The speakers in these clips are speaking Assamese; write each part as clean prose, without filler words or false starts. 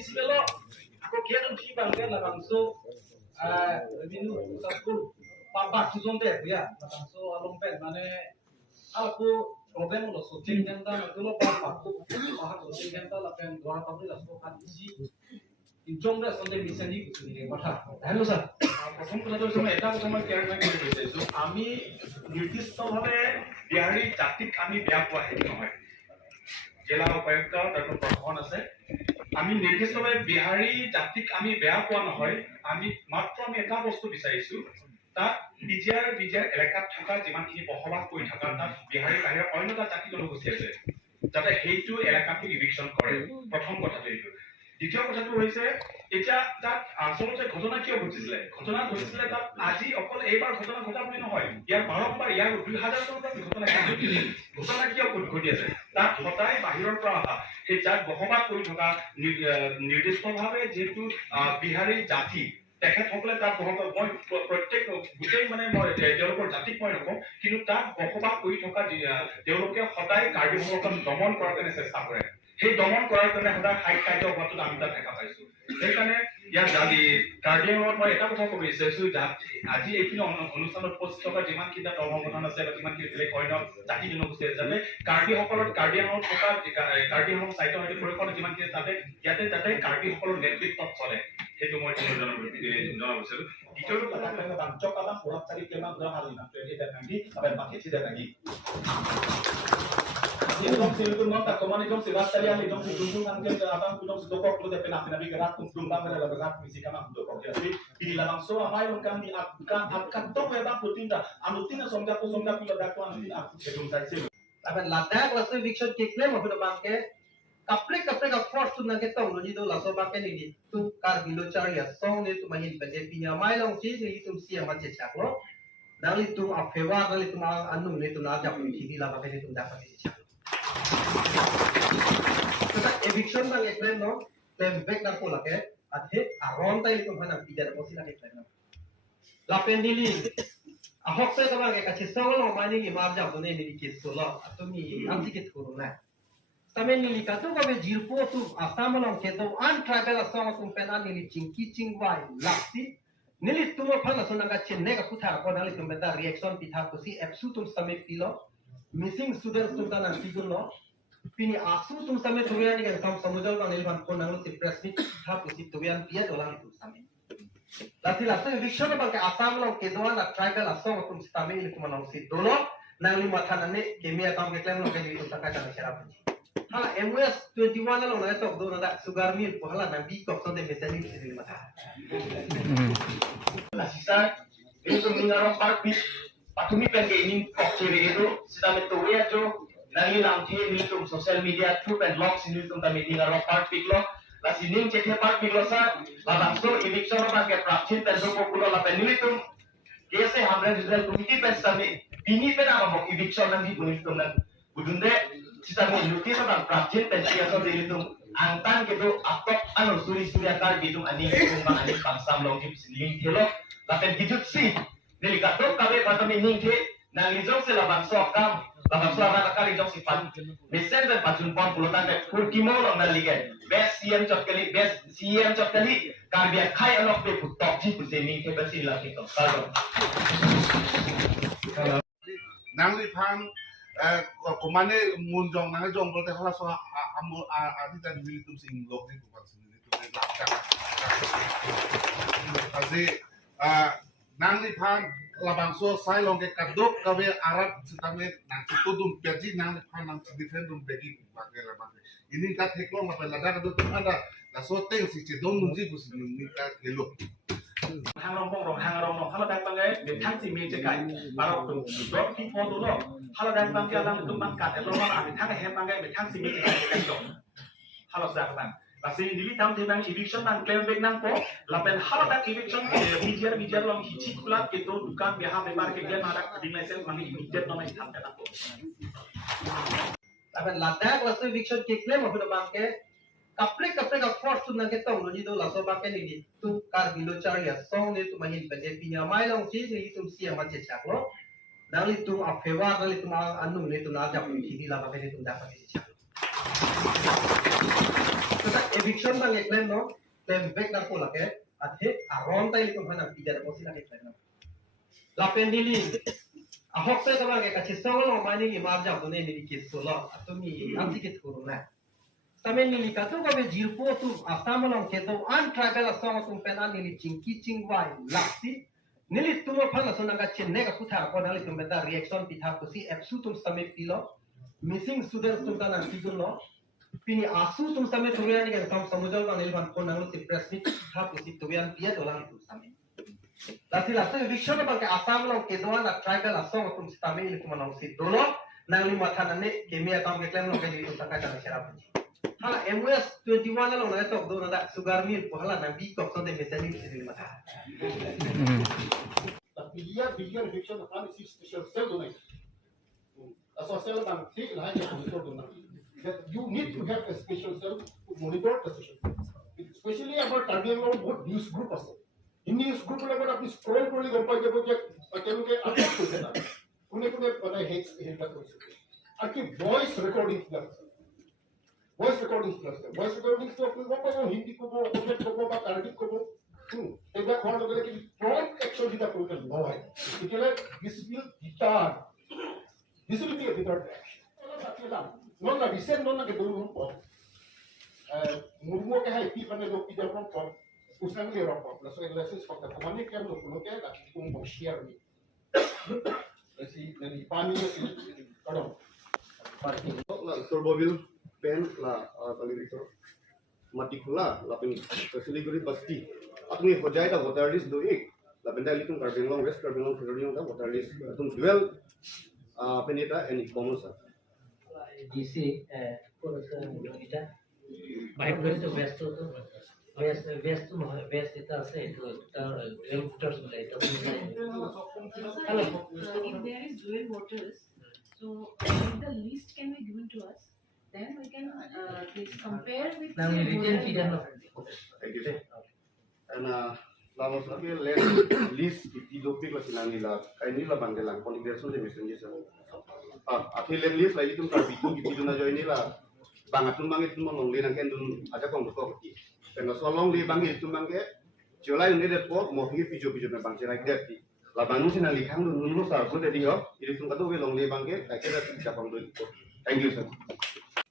isipelo ako kian uthi bangke labangso binu sakul papa tuzonde ya labangso alompen mane aku problem lo sotin janda tulo papa aku mahal sotin janda lapen dua pabri lasko kan isi injongda sonde misani kusuni কথা হ্যালো স্যার প্রথম কথা তো সময় এটা সময় কেয়ার না করে দিতেছো আমি নির্দিষ্টভাবে বিহাৰী জাতিক আমি বেয়া পোৱা হেৰি নহয় জেলা উপায়ুক্ত তাৰপৰ প্ৰশাসন আছে আমি নিৰ্দিষ্টভাৱে বিহাৰী জাতিক আমি বেয়া পোৱা নহয় আমি মাত্ৰ আমি এটা বস্তু বিচাৰিছো তাত PGR এলেকাত থকা যিমানখিনি বসবাস কৰি থকা তাত বিহাৰী বাহিৰৰ অন্য এটা জাতি জনগোষ্ঠী আছে যাতে সেইটো এলেকাটো ইভিকশ্যন কৰে প্ৰথম কথাটো এইটো দ্বিতীয় কথাটো হৈছে এতিয়া তাত আচলতে ঘটনা কিয় ঘটিছিলে ঘটনা ঘটিছিলে তাত আজি অকল এইবাৰ ঘটনা ঘটা বুলি নহয় ইয়াৰ বাৰম্বাৰ ইয়াৰ 2000 টকা ঘটনা কিয় ঘটি আছে তাত সদায় বাহিৰৰ পৰা অহা সেই যাক বসবাস কৰি থকা নিৰ্দিষ্টভাৱে যেটো বিহাৰী জাতি তেখেতসকলে তাত বসবাস মই প্ৰত্যেক গোটেই মানে মই তেওঁলোকৰ জাতিক মই নকওঁ কিন্তু তাত বসবাস কৰি থকা তেওঁলোকে সদায় কাৰ্যকলাপ দমন কৰাৰ কাৰণে চেষ্টা কৰে সেই দমন কৰাৰ কাৰণে সদায় হাইট কাৰ্য হোৱাটো আমি তাত দেখা পাইছো সেইকাৰণে ইয়াৰ জাতি কাৰ্ডিয়েলত মই এটা কথা ক'ব বিচাৰিছো আজি এইখিনি অনুষ্ঠানত উপস্থিত থকা যিমানখিনি ধৰ্মগঠন আছে বা যিমানখিনি বেলেগ অন্য জাতি জনগোষ্ঠী আছে যাতে কাৰ্ডিয়েলত থকা কাৰ্ডিয়েলৰ চাইটৰ সৈতে পৰিকল্পনা যিমানখিনি যাতে কাৰ্ডিসকলৰ নেতৃত্বত চলে সেইটো মই জনাব বিচাৰো দ্বিতীয়টো কথা বাঞ্চক আলাম প্ৰভাৱশালী কেমান ধৰা হালি না এটা নাগি আবার বাকি চিদা নাগি Idong silutun mo ta kuman idong sibat talian idong sidung angkel abang idong sidokok lu depen nabi gerak kum bang mena gerak misi kama sidokok jadi di lamang so amai kan di akan tok weba putinda anutina somga pilo dakwan di aku sedung saja tapi ladak lasu eviction kekle mo pun bangke kapre ka force tu nang ketong lo jido laso bangke ni tu kar bilo charia song ni tu mahin banje pinya mai long chi ni tu sia ma chechak lo dali tu afewa dali tu ma anu ni tu na jap ni di laba ni tu dapat chechak kita eviction bang eklen no tem back na pola ke adhe aron tai tu bhana pijar posi la eklen no lapen dili ahok se bang ka chisong lo mani ni mar jap ne ni ke solo atumi anti ke thuru na tamen ni ka tu ko be jirpo tu asam lo ke to an tribal asong tu pena ni chingki chingwai laksi nili tu mo phana sonanga chenne ka putha ko nali tu beta reaction pitha kusi epsu tu same pilo missing students tu tan article no pini asu tu same tuyan ni kan samudal bang ilban ko nang si press meet tha kusi tuyan pia dolang tu same lati lasu eviction bang ke asam lo ke doan na tribal asong tu same ili tu manang si dolo nang li mathana ne kemia kam ke claim lo ke tu taka kana sera pun hala MOS 21 lo na tok do na sugar mill ko hala na bi ko so de mesani ni matha la sisa itu mingaro park bis patumi penge ini kok ciri itu sedang itu ya jo nang ilang thi ni tu social media tu pen logs ini tu kami mingaro park pik lo la sining cekhe park pik lo sa la bangso eviction ba ke prapchin pen so ko la pen ni tu kese hamre result committee pen sami bini pen ama mo eviction nang di buni tu nang budunde kita mau luti tentang prapchin pen sia so di tu angtan gitu atok anu suri akar gitu ani kumbang ani pangsam long di sining thelo la pen hijut si Nilikatok kabe patami ningke nang lijong sila bangso kam bangso anak akal lijong sifat mesen dan pacun pon pulutan dan kurkimo long nalige best CM chok kali karbia khai anok pe putok ji puseni ke basi la kito salo nang li phang kumane munjong nang jong bolte hala so amul adi tan militum sing lok ni kupan sing itu lakka azi nang li phang labang so sai long ke kadok kawe arat sitame nang tudum peji nang li phang nang defendum begi pakai labang ini kat heklong apa lada kadok ada la so teng si chedong nunji busi ni ka kelo hang rong hala dang bangai de thang si mi che kai baro tu dot ki pho tu lo hala dang bang kia lang tu bang kat lo ma ami thang he bangai de thang si mi che kai lo hala sa bang Kasi nili tam di bang eviction bang claim back nang po lapen hala bang eviction VGR long hichi kulat itu dukan biha memar ke game ada coding license mangi immediate nomai tham kana po lapen ladak lasu eviction ke claim mo bang ke kapre ka force tu nang ketong lo jido laso bang ke ni tu kar bilo charia song ni tu mahin banje pinya mai long chi ni tu sia ma chechak lo dali tu afewa dali tu ma anu ni tu na jap ni di la ba ni tu dapat chechak eviction bang eklen no tem back na pula ke athe aron tai ko bhana pija da posi lagi eklen no lapen dili ahok pe bang ek achi song no mani ni marja bune ni ki solo atumi amti ke thuru na tamen ni ka to ka be jirpo tu asam long ke to an tribal asong tum pena ni chingki chingwai laksi nili tumo phala sonanga chenne ka putha ko nali tum beta reaction pitha kusi epsu tum samit pilo missing students tum kana pigulo pini asu tum samit tuyan ni kam samujal ka nil ban ko nanglo ti press meet pitha kusi tuyan pia dolang tum samit lasi lasi vision ba ke asam long ke doan na tribal asong tum samit ni tum nang si dolo nangli matha nane kemia kam ke klem long ke ni tum taka kana shara hala MOS 21 long na tok do na sugar mill ko hala na bi kok so de mesani ni matha the PGR eviction upon is special cell donation. So cell can take like a monitor donation. That you need to have a special cell to monitor the session. Especially about targeting on what news group also. In news group level of this scroll probably compare the project can get up to that. But I hate that. I keep voice recording voice recording voice recording stuff is what I Hindi ko object ko ba Arabic ko एक बार कौन लोग लेकिन prompt action की तरफ कोई no है इसलिए this will deter this will be a deterrent action non la dicen non la que todo un poco murmur que hay tipo de lo que ya pronto usan le rompo las relaciones con la comunidad que lo que la que un share ni así ni pani pardon la survival pen la kalirito matikula la pen facility basti apni ho jayega water list do ek la pen dali tum carbon long west carbon long theory da water list tum dual penita and commerce DC kita baik dari itu west itu ase itu dual waters boleh itu Hello. So if there is dual waters, so if the list can be given to us, then we can please compare with now we retain freedom of thank you and lamos lagi list itidopi la sinang nila kai nila bangelang configuration le message sa athile list lagi tum kar bitu gitu na join nila bangatun bangit tum long le nang kendun aja kong ko ki pero solong li bangit tum bangke July ini deh po mau pergi pijo na bangse like that la bangun sinang likhang dulu sa ko de dio ini tum kado we long le bangke akhirnya tidak pang do thank you sir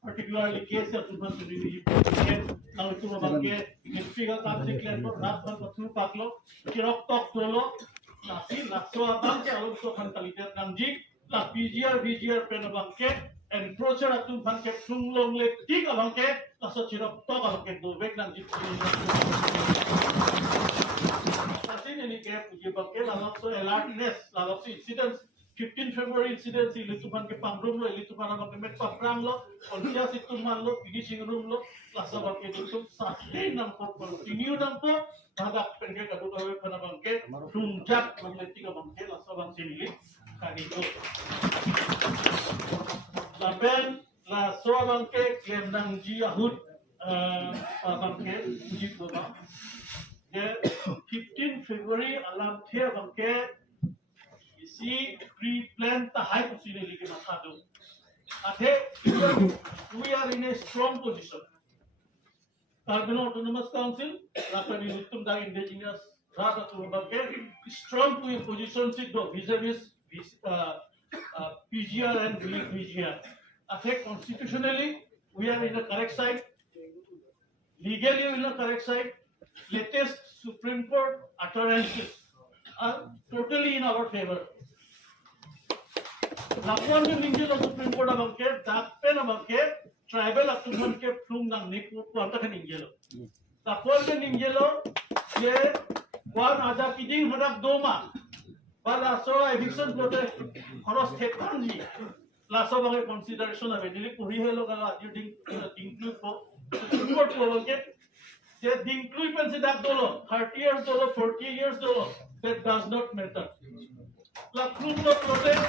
particularly case of tuhan review project kalau itu bangke investiga काम से क्लियर पर रात भर पत्थर पाकलो किरक तक तोलो नासी नासो बangke alur तो kan kalitet namji la PGR VGR pen bangke and procer atum bangke sunglong le tik bangke laso kirok tok bangke do bek namji pasti ini ke puji bangke lalu so alertness lalu so incidents 15 February incidents ini tuhan ke pangrum lo ini tuhan orang kemet paprang lo konsias itu man lo finishing room lo lasa bangke tutup sustain nampak continue nampak bahkan pendek kado kawe kana bangke tunjak mengerti ke bangke lasa bangke ini kali itu lapen lasa bangke kendang jiahud bangke puji tuhan ke 15 February alam thea bangke isi pre-plan ta high position ligi makado athe we are in a strong position Carbon Autonomous Council lapan ilutum da indigenous rasa tu bangke strong to a position sit do vis-a-vis PGR and VGR athe constitutionally we are in the correct side legally we are in the correct side latest Supreme Court utterances are totally in our favor. Lapuan ke ninjelo Supreme Court abangke, dapen abangke, tribal atuman ke plum nang nipu kuanta ke ninjelo. Lapuan ke ninjelo, ye wan aja kiding hadak doma, pada so eviction protest harus tekanji. Laso bangke consideration abe, jadi puri helo kalau you include po Supreme Court po abangke. They include consider dolo 30 years dolo 40 years dolo that does not matter la proof of protest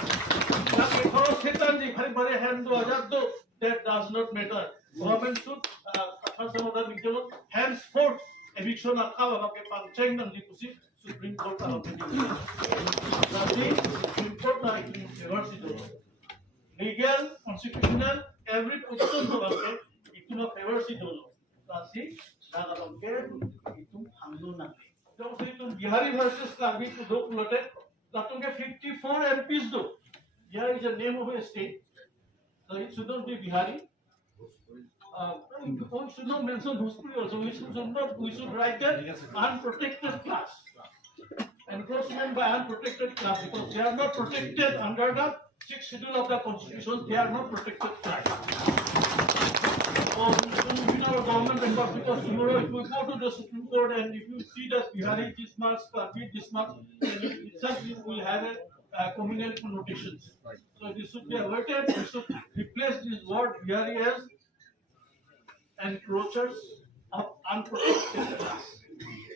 la khoro setan ji khari bare hand do ajad do that does not matter government should samodar nikelo henceforth eviction akha ke pancheng nang ji kusi Supreme Court ka Supreme Court na university do legal constitutional every position do ke ituna favor si dolo kasih dalam rangka itu hamlu nanti. Jadi itu Bihari versus Karbi itu dua pulau Latungnya 54 MPs do. Here is the name of a state. So it should not be Bihari. We should not mention Bhojpuri also. We should write that unprotected class. Enforcement by unprotected class because they are not protected under the 6th schedule of the constitution. They are not protected class. So in our government records because tomorrow if we go to the Supreme Court and if you see that Bihari this much, Karbi this much, then itself you will have a communal connotations. So this should be averted. We should replace this word Bihari as encroachers of unprotected class.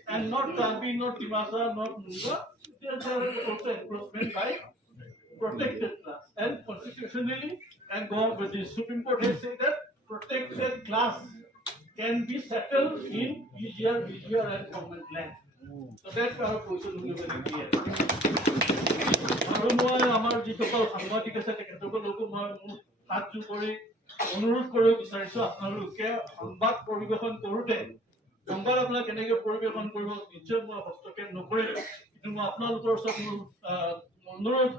And not Karbi, not Timasa, not Munga. There is also encroachment by protected class. And constitutionally, and with the Supreme Court has said that protected class can be settled in VGR and government land. So that's our position will be very clear. আৰু মই আমাৰ যিসকল সাংবাদিক আছে তেখেতসকলকো মই হাত জোৰ কৰি অনুৰোধ কৰিব বিচাৰিছো আপোনালোকে সংবাদ পৰিৱেশন কৰোঁতে সংবাদ আপোনাক কেনেকৈ পৰিৱেশন কৰিব নিশ্চয় মই হস্তক্ষেপ নকৰিম কিন্তু মই আপোনালোকৰ ওচৰত অনুৰোধ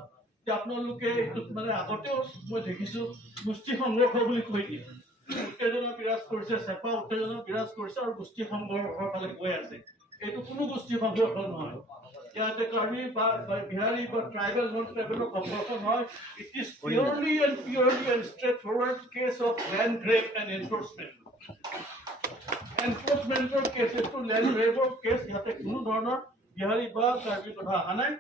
যে আপোনালোকে এইটোত মানে আগতেও মই দেখিছো গোষ্ঠী সংঘৰ্ষ বুলি কৈ দিয়ে উত্তেজনা বিৰাজ কৰিছে চেপা উত্তেজনা বিৰাজ কৰিছে আৰু গোষ্ঠী সংঘৰ্ষৰ ফালে গৈ আছে এইটো কোনো গোষ্ঠী সংঘৰ্ষ নহয় ইয়াতে কাৰ্বি বা বিহাৰী বা ট্ৰাইবেল নন ট্ৰাইবেলৰ সংঘৰ্ষ নহয় it is purely and straightforward case of land grab and এনফৰ্চমেণ্টৰ কেছ এইটো লেণ্ড গ্ৰেবৰ কেছ ইয়াতে কোনো ধৰণৰ বিহাৰী বা কাৰ্বি কথা অহা নাই